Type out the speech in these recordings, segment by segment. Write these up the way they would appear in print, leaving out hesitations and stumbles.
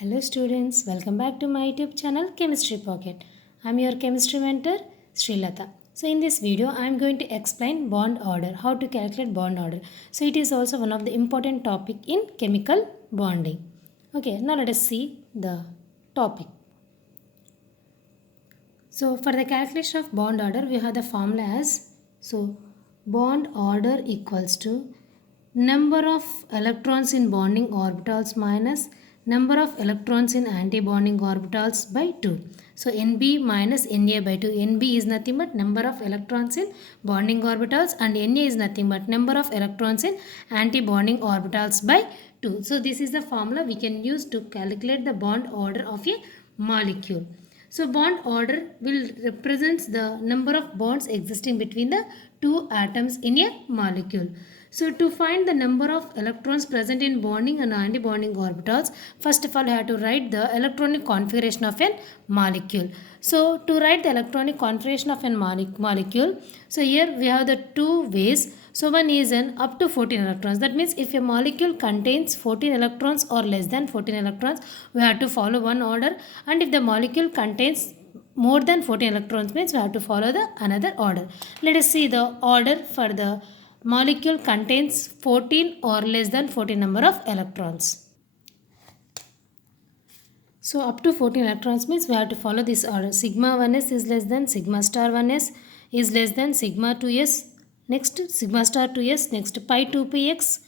Hello students, welcome back to my YouTube channel Chemistry Pocket. I am your chemistry mentor Sreelatha. So in this video I am going to explain bond order, how to calculate bond order. So it is also one of the important topic in chemical bonding. Okay, now let us see the topic. So for the calculation of bond order we have the formula as bond order equals to number of electrons in bonding orbitals minus number of electrons in anti-bonding orbitals by 2. So Nb minus Na by 2. Nb is nothing but number of electrons in bonding orbitals and Na is nothing but number of electrons in anti-bonding orbitals by 2. So this is the formula we can use to calculate the bond order of a molecule. So bond order will represents the number of bonds existing between the two atoms in a molecule. So to find the number of electrons present in bonding and anti-bonding orbitals, first of all you have to write the electronic configuration of a molecule. So to write the electronic configuration of a molecule, so here we have the two ways. So one is an up to 14 electrons. That means if a molecule contains 14 electrons or less than 14 electrons, we have to follow one order. And if the molecule contains more than 14 electrons means we have to follow the another order. Let us see the order for the molecule contains 14 or less than 14 number of electrons. So up to 14 electrons means we have to follow this order. Sigma 1s is less than sigma star 1s is less than sigma 2s. Next sigma star 2s. Next pi 2px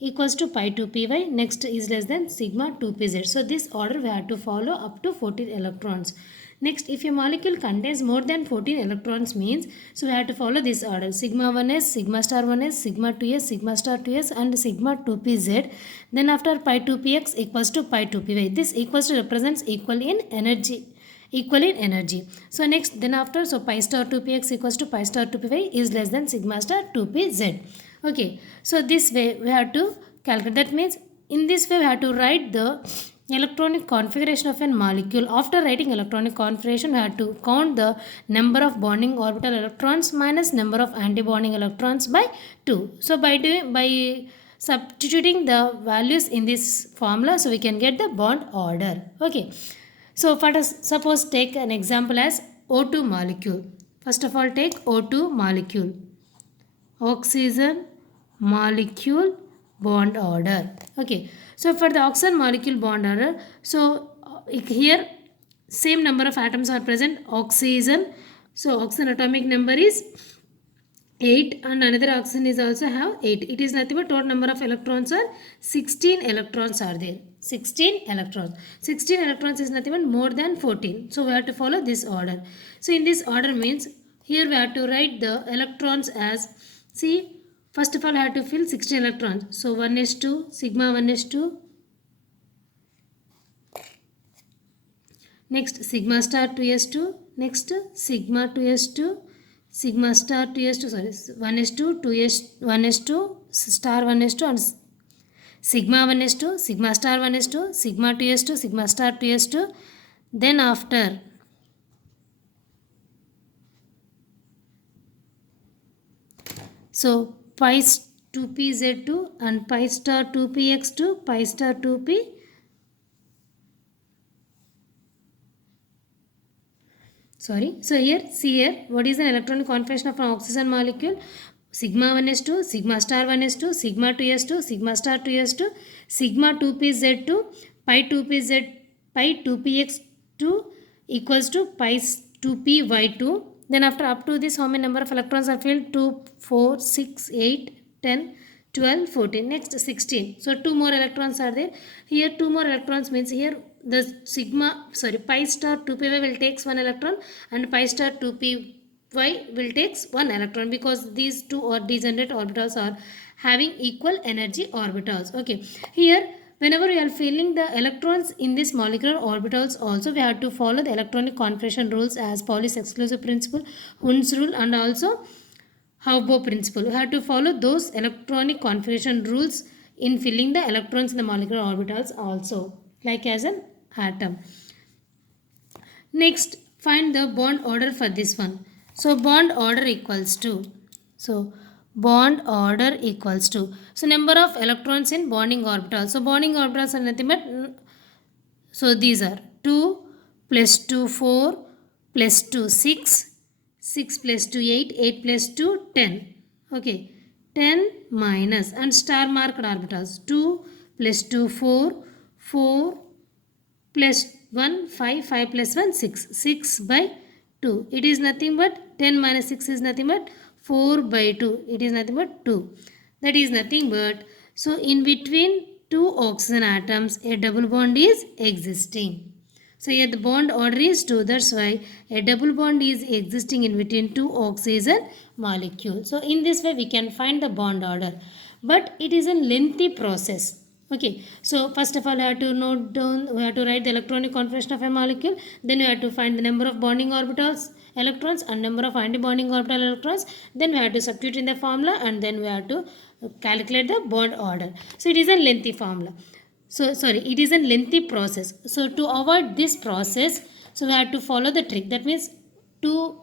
equals to pi 2py. Next is less than sigma 2pz. So this order we have to follow up to 14 electrons. Next, if a molecule contains more than 14 electrons means, so we have to follow this order. Sigma 1s, sigma star 1s, sigma 2s, sigma star 2s and sigma 2pz. Then after pi 2px equals to pi 2py. This equals to represents equal in energy. So next, then after, so pi star 2px equals to pi star 2py is less than sigma star 2pz. Okay, so this way we have to calculate. That means in this way we have to write the electronic configuration of a molecule. After writing electronic configuration, we have to count the number of bonding orbital electrons minus number of antibonding electrons by 2. So by substituting the values in this formula, so we can get the bond order. Okay. So for us, suppose take an example as O2 molecule. First of all, take O2 molecule. Oxygen molecule bond order. Okay. So for the oxygen molecule bond order, so here same number of atoms are present. Oxygen. So oxygen atomic number is 8 and another oxygen is also have 8. It is nothing but total number of electrons are 16 electrons are there. 16 electrons. 16 electrons is nothing but more than 14. So we have to follow this order. So in this order means here we have to write the electrons as, see, first of all I have to fill 16 electrons. So 1s2, sigma 1s2. Next sigma star 2s2. Next sigma 2s2. Sigma star 2s2, sorry, 1s2, 2s, 1s2, star 1s2 and sigma 1s2, sigma star 1s2, sigma 2s2, sigma star 2s2. Then after, so pi 2pz2 and pi star 2px2, pi star 2p. Sorry, so here, see here, what is the electronic configuration of an oxygen molecule? Sigma 1s2, sigma star 1s2, sigma 2s2, sigma star 2s2, sigma 2pz2, pi 2pz, pi 2px2 equals to pi 2py2. Then after up to this, how many number of electrons are filled? 2, 4, 6, 8, 10, 12, 14. Next 16. So 2 more electrons are there. Here 2 more electrons means here the pi star 2py will takes 1 electron and pi star 2py will takes 1 electron because these two or degenerate orbitals are having equal energy orbitals. Okay, here whenever we are filling the electrons in this molecular orbitals also we have to follow the electronic configuration rules as Pauli's exclusive principle, Hund's rule and also Hellow principle. We have to follow those electronic configuration rules in filling the electrons in the molecular orbitals also, like as an atom. Next, find the bond order for this one. So bond order equals to, so number of electrons in bonding orbitals. So bonding orbitals are nothing but So these are 2 plus 2 4 plus 2 6, 6 plus 2 8, 8 plus 2 10. Okay, 10 minus and star marked orbitals 2 plus 2 4, 4 plus 1 5, 5 plus 1 6, 6 by 2. It is nothing but 10 minus 6 is nothing but 4 by 2. It is nothing but 2. That is nothing but, so in between two oxygen atoms a double bond is existing. So here the bond order is 2. That's why a double bond is existing in between two oxygen molecules. So in this way we can find the bond order. But it is a lengthy process. Okay, so first of all, we have to note down, we have to write the electronic configuration of a molecule. Then we have to find the number of bonding orbitals, electrons, and number of anti-bonding orbital electrons. Then we have to substitute in the formula, and then we have to calculate the bond order. So it is a lengthy formula. So sorry, it is a lengthy process. So to avoid this process, so we have to follow the trick. That means to,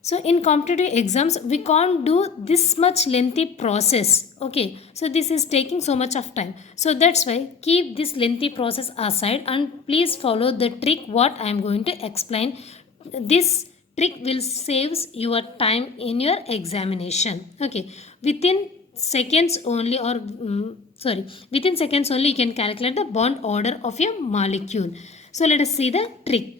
so in competitive exams, we can't do this much lengthy process. Okay, so this is taking so much of time. So that's why keep this lengthy process aside and please follow the trick what I am going to explain. This trick will saves your time in your examination. Okay, within seconds only or sorry, within seconds only you can calculate the bond order of your molecule. So let us see the trick.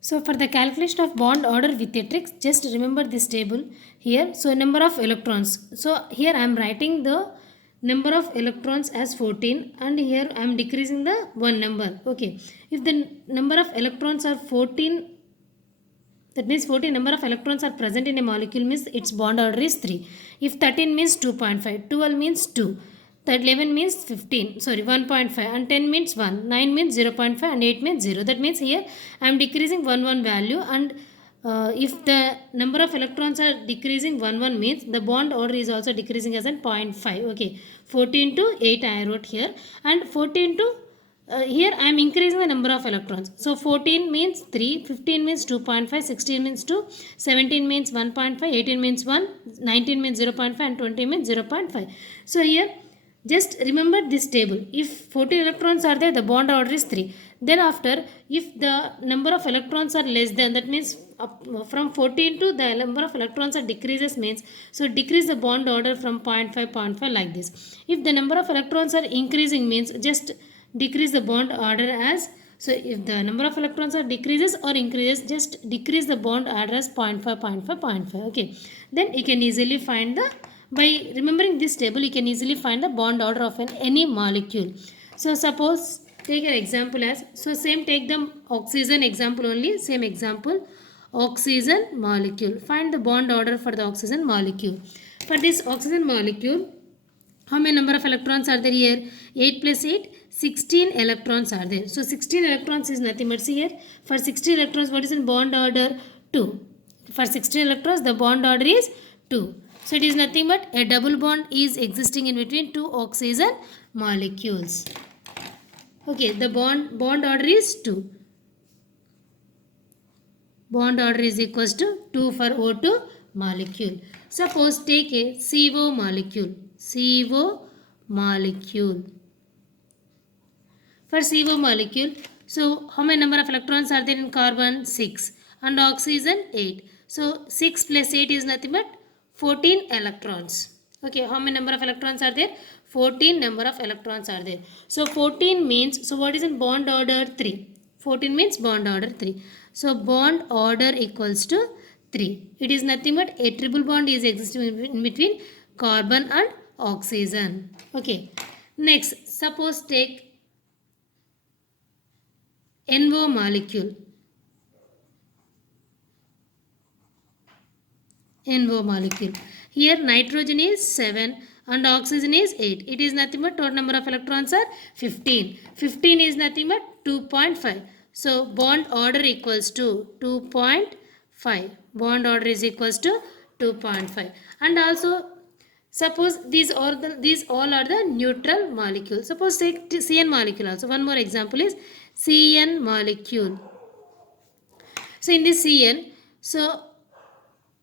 So for the calculation of bond order with a trick, just remember this table here. So number of electrons. So here I am writing the number of electrons as 14 and here I am decreasing the one number. Okay. If the number of electrons are 14, that means 14 number of electrons are present in a molecule means its bond order is 3. If 13 means 2.5, 12 means 2. That 11 means 15, sorry 1.5 and 10 means 1, 9 means 0.5 and 8 means 0. That means here I am decreasing 1 value and if the number of electrons are decreasing 1 means the bond order is also decreasing as in 0.5. Okay, 14 to 8 I wrote here and 14 to here I am increasing the number of electrons. So 14 means 3, 15 means 2.5, 16 means 2, 17 means 1.5, 18 means 1, 19 means 0.5 and 20 means 0.5. So here just remember this table. If 14 electrons are there, the bond order is 3. Then after, if the number of electrons are less than, that means from 14 to the number of electrons are decreases means, so decrease the bond order from 0.5, 0.5 like this. If the number of electrons are increasing means just decrease the bond order as, so if the number of electrons are decreases or increases, just decrease the bond order as 0.5, 0.5, 0.5. Okay, then you can easily find the, by remembering this table you can easily find the bond order of any molecule. So suppose take an example as, so same take the oxygen example only, same example, oxygen molecule. Find the bond order for the oxygen molecule. For this oxygen molecule, how many number of electrons are there here? 8 plus 8, 16 electrons are there. So 16 electrons is nothing but see here. For 16 electrons, what is in bond order? 2. For 16 electrons, the bond order is 2. So it is nothing but a double bond is existing in between two oxygen molecules. Okay, the bond order is 2. Bond order is equals to 2 for O2 molecule. Suppose take a CO molecule. CO molecule. For CO molecule, so how many number of electrons are there in carbon? 6 and oxygen 8. So 6 plus 8 is nothing but 14 electrons. Okay, how many number of electrons are there? 14 number of electrons are there. So 14 means, so what is in bond order? 3. 14 means bond order 3. So bond order equals to 3. It is nothing but a triple bond is existing in between carbon and oxygen. Okay. Next, suppose take NO molecule. NO molecule. Here nitrogen is 7 and oxygen is 8. It is nothing but total number of electrons are 15. 15 is nothing but 2.5. So bond order equals to 2.5. Bond order is equals to 2.5. And also suppose these all are the neutral molecules. Suppose take CN molecule also. One more example is CN molecule. So in this CN, so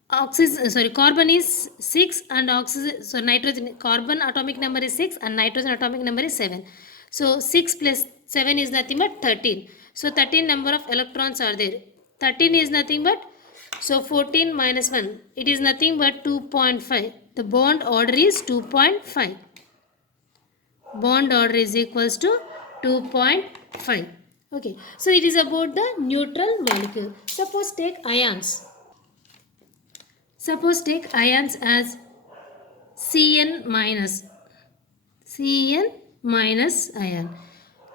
carbon is 6 and oxygen, so nitrogen, carbon atomic number is 6 and nitrogen atomic number is 7. So 6 plus 7 is nothing but 13. So 13 number of electrons are there. 13 is nothing but, so 14 minus 1, it is nothing but 2.5. The bond order is 2.5. Bond order is equals to 2.5. Okay, so it is about the neutral molecule. Suppose take ions. Suppose take ions as Cn minus, Cn minus ion.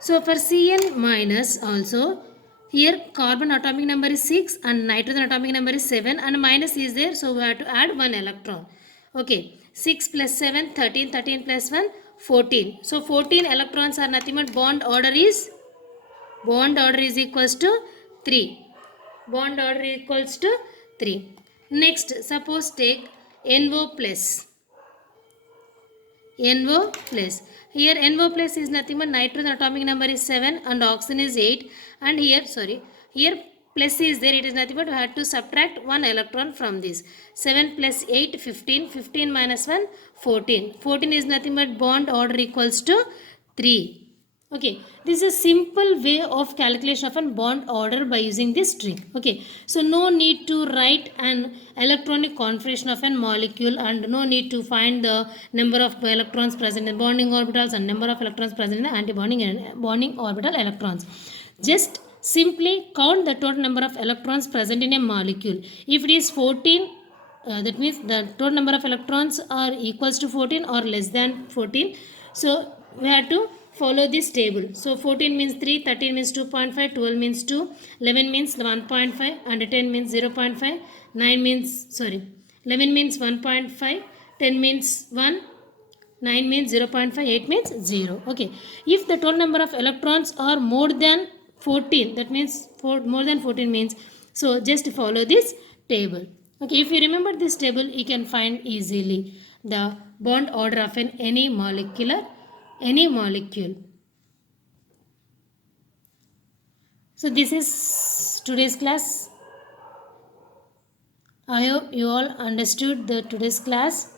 So for Cn minus also, here carbon atomic number is 6 and nitrogen atomic number is 7 and minus is there, so we have to add 1 electron. Okay, 6 plus 7, 13, 13 plus 1, 14. So 14 electrons are nothing but bond order is equals to 3. Bond order equals to 3. Next, suppose take NO plus. NO plus. Here NO plus is nothing but nitrogen atomic number is 7 and oxygen is 8, and here plus is there, it is nothing but we have to subtract 1 electron from this. 7 plus 8, 15, 15 minus 1, 14. 14 is nothing but bond order equals to 3. Okay, this is a simple way of calculation of a bond order by using this trick. Okay, so no need to write an electronic configuration of a molecule and no need to find the number of electrons present in bonding orbitals and number of electrons present in the antibonding and bonding orbital electrons. Just simply count the total number of electrons present in a molecule. If it is 14, that means the total number of electrons are equals to 14 or less than 14. So we have to follow this table. So 14 means 3, 13 means 2.5, 12 means 2, 11 means 1.5 and 10 means 0.5, 9 means 11 means 1.5, 10 means 1, 9 means 0.5, 8 means 0. Okay, if the total number of electrons are more than 14, that means more than 14 means, so just follow this table. Okay, if you remember this table, you can find easily the bond order of any molecule. So this is today's class. I hope you all understood the today's class.